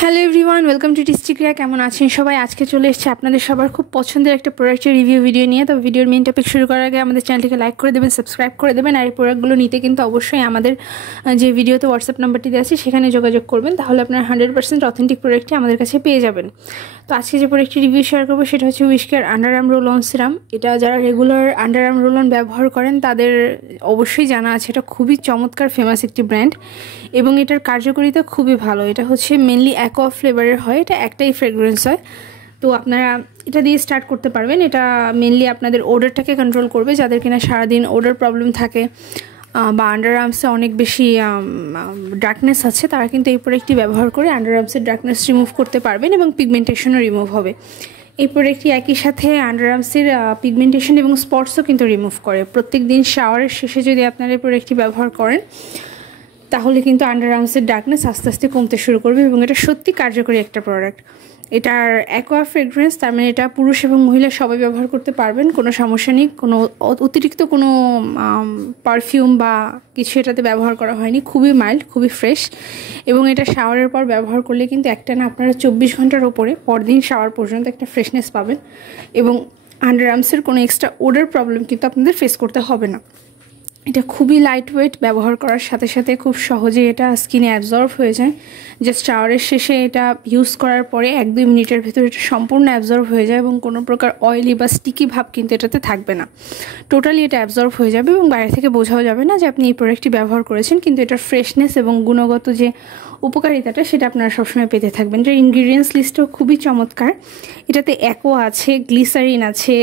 Hello everyone, welcome to টিস্টিক্রিয়া। কেমন আছেন সবাই? আজকে চলে এসেছে আপনাদের সবার খুব পছন্দের একটা প্রোডাক্টের রিভিউ ভিডিও নিয়ে। তো ভিডিওর মেন টপিক শুরু করার আগে আমাদের চ্যানেলটিকে লাইক করে দেবেন, সাবস্ক্রাইব করে দেবেন। আর এই প্রোডাক্টগুলো নিতে কিন্তু অবশ্যই আমাদের যে ভিডিওতে হোয়াটসঅ্যাপ নাম্বারটি দেওয়া আছে সেখানে যোগাযোগ করবেন, তাহলে আপনারা 100% অথেন্টিক প্রোডাক্টটি আমাদের কাছে পেয়ে যাবেন। তো আজকে যে প্রোডাক্টটি রিভিউ শেয়ার করবো সেটা হচ্ছে Wishcare under arm roll on serum. এটা যারা regular under arm roll on ব্যবহার করেন তাদের অবশ্যই জানা আছে, এটা খুবই চমৎকার ফেমাস একটি ব্র্যান্ড এবং এটার কার্যকারিতা খুবই ভালো। এটা হচ্ছে মেনলি অ্যাকোয়া ফ্লেভারের হয়, এটা একটাই ফ্রেগরেন্স হয়। তো আপনারা এটা দিয়ে স্টার্ট করতে পারবেন। এটা মেনলি আপনাদের ওডরটাকে কন্ট্রোল করবে, যাদের কিনা সারাদিন ওডর প্রবলেম থাকে বা আন্ডার আর্মসে অনেক বেশি ডার্কনেস আছে, তারা কিন্তু এই প্রোডাক্টটি ব্যবহার করে আন্ডার আর্মসের ডার্কনেস রিমুভ করতে পারবেন এবং পিগমেন্টেশনও রিমুভ হবে। এই প্রোডাক্টটি একই সাথে আন্ডার আর্মসের পিগমেন্টেশন এবং স্পটসও কিন্তু রিমুভ করে। প্রত্যেক দিন শাওয়ারের শেষে যদি আপনারা এই প্রোডাক্টটি ব্যবহার করেন তাহলে কিন্তু আন্ডার আর্মসের ডার্কনেস আস্তে আস্তে কমতে শুরু করবে এবং এটা সত্যি কার্যকরী একটা প্রোডাক্ট। এটার অ্যাকোয়া ফ্রেগরেন্স, তার মানে এটা পুরুষ এবং মহিলা সবাই ব্যবহার করতে পারবেন, কোনো সমস্যা নেই। কোনো অতিরিক্ত কোনো পারফিউম বা কিছু এটাতে ব্যবহার করা হয়নি, খুবই মাইল্ড, খুবই ফ্রেশ। এবং এটা শাওয়ারের পর ব্যবহার করলে কিন্তু একটানা আপনারা 24 ঘন্টার ওপরে পরদিন শাওয়ার পর্যন্ত একটা ফ্রেশনেস পাবেন এবং আন্ডার আর্মসের কোনো এক্সট্রা ওডর প্রবলেম কিন্তু আপনাদের ফেস করতে হবে না। এটা খুবই লাইট ওয়েট, ব্যবহার করার সাথে সাথে খুব সহজে এটা স্কিনে অ্যাবজর্ব হয়ে যায়। জাস্ট শাওয়ারের শেষে এটা ইউজ করার পরে 1-2 মিনিটের ভেতর এটা সম্পূর্ণ অ্যাবজর্ব হয়ে যায় এবং কোনো প্রকার অয়েলি বা স্টিকি ভাব কিন্তু এটাতে থাকবে না। টোটালি এটা অ্যাবজর্ব হয়ে যাবে এবং বাইরে থেকে বোঝাও যাবে না যে আপনি এই প্রোডাক্টটি ব্যবহার করেছেন, কিন্তু এটার ফ্রেশনেস এবং গুণগত যে উপকারিতাটা সেটা আপনারা সবসময় পেতে থাকবেন। এটার ইনগ্রিডিয়েন্টস লিস্টও খুবই চমৎকার। এটাতে অ্যাকোয়া আছে, গ্লিসারিন আছে,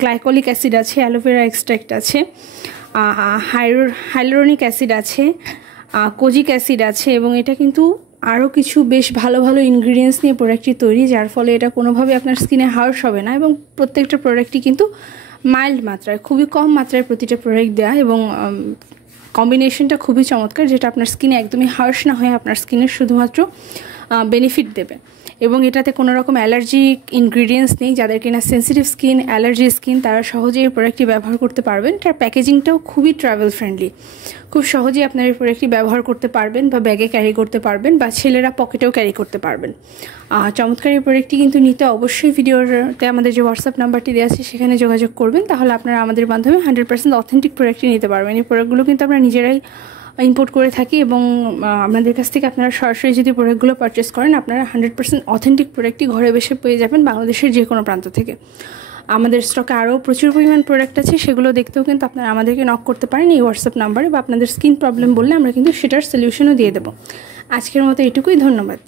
গ্লাইকোলিক অ্যাসিড আছে, অ্যালোভেরা এক্সট্রাক্ট আছে, হাইলোরনিক অ্যাসিড আছে, কোজিক অ্যাসিড আছে এবং এটা কিন্তু আরও কিছু বেশ ভালো ভালো ইনগ্রিডিয়েন্টস নিয়ে প্রোডাক্টটি তৈরি, যার ফলে এটা কোনোভাবে আপনার স্কিনে হার্শ হবে না এবং প্রত্যেকটা প্রোডাক্টই কিন্তু মাইল্ড মাত্রায়, খুবই কম মাত্রায় প্রতিটা প্রোডাক্ট দেওয়া এবং কম্বিনেশনটা খুবই চমৎকার, যেটা আপনার স্কিনে একদমই হার্শ না হয়ে আপনার স্কিনের শুধুমাত্র বেনিফিট দেবে। এবং এটাতে কোনো রকম অ্যালার্জিক ইনগ্রিডিয়েন্টস নেই। যাদের কিনা সেন্সিটিভ স্কিন, অ্যালার্জি স্কিন, তারা সহজেই এই প্রোডাক্টটি ব্যবহার করতে পারবেন। এটার প্যাকেজিংটাও খুবই ট্রাভেল ফ্রেন্ডলি, খুব সহজেই আপনার এই প্রোডাক্টটি ব্যবহার করতে পারবেন বা ব্যাগে ক্যারি করতে পারবেন বা ছেলেরা পকেটেও ক্যারি করতে পারবেন। চমৎকার এই প্রোডাক্টটি কিন্তু নিতে অবশ্যই ভিডিওতে আমাদের যে হোয়াটসঅ্যাপ নাম্বারটি দেওয়া আছে সেখানে যোগাযোগ করবেন, তাহলে আপনারা আমাদের মাধ্যমে 100% অথেন্টিক প্রোডাক্টটি নিতে পারবেন। এই প্রোডাক্টগুলো কিন্তু আমরা নিজেরাই ইম্পোর্ট করে থাকি এবং আপনাদের কাছ থেকে আপনারা সরাসরি যদি প্রোডাক্টগুলো পারচেস করেন আপনারা 100% অথেন্টিক প্রোডাক্টটি ঘরে বসে পেয়ে যাবেন বাংলাদেশের যে কোনো প্রান্ত থেকে। আমাদের স্টকে আরও প্রচুর পরিমাণ প্রোডাক্ট আছে, সেগুলো দেখতেও কিন্তু আপনারা আমাদেরকে নক করতে পারেন এই হোয়াটসঅ্যাপ নাম্বারে, বা আপনাদের স্কিন প্রবলেম বললে আমরা কিন্তু সেটার সলিউশনও দিয়ে দেবো। আজকের মতো এটুকুই, ধন্যবাদ।